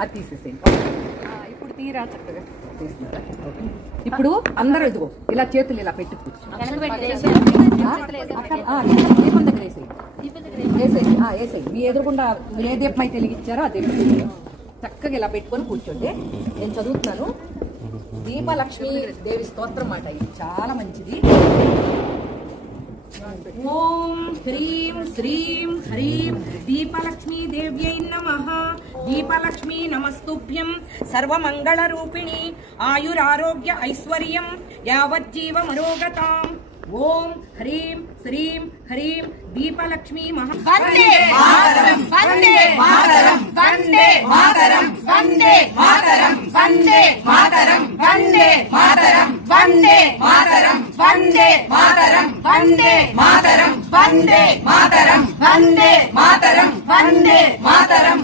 అది తీసేసేయండి. ఇప్పుడు తీరా చక్కగా తీస్తున్నారా? ఓకే. ఇప్పుడు అందరూ ఇదిగో ఇలా చేతులు ఇలా పెట్టి దీపం దగ్గర వేసేయి. మీ ఎదురుకుండా ఏ దీపం అయితే వెలిగించారో ఆ దీపం చక్కగా ఇలా పెట్టుకొని కూర్చోండి. నేను చదువుతున్నాను. దీపలక్ష్మి దేవి స్తోత్రం మాట. ఇది చాలా మంచిది. ఓం హ్రీం శ్రీం హ్రీం దీపలక్ష్మీ దేవ్యై నమః. దీపలక్ష్మీ నమస్తుభ్యం సర్వమంగళ రూపిణి ఆయురారోగ్య ఐశ్వర్యం యావజ్జీవమరోగతాం. ఓం హ్రీం శ్రీం హ్రీం దీపలక్ష్మీ మహా. వందే మాతరం వందే మాతరం వందే మాతరం వందే మాతరం వందే మాతరం వందే మాతరం వందే మాతరం వందే మాతరం వందే మాతరం వందే మాతరం వందే మాతరం వందే మాతరం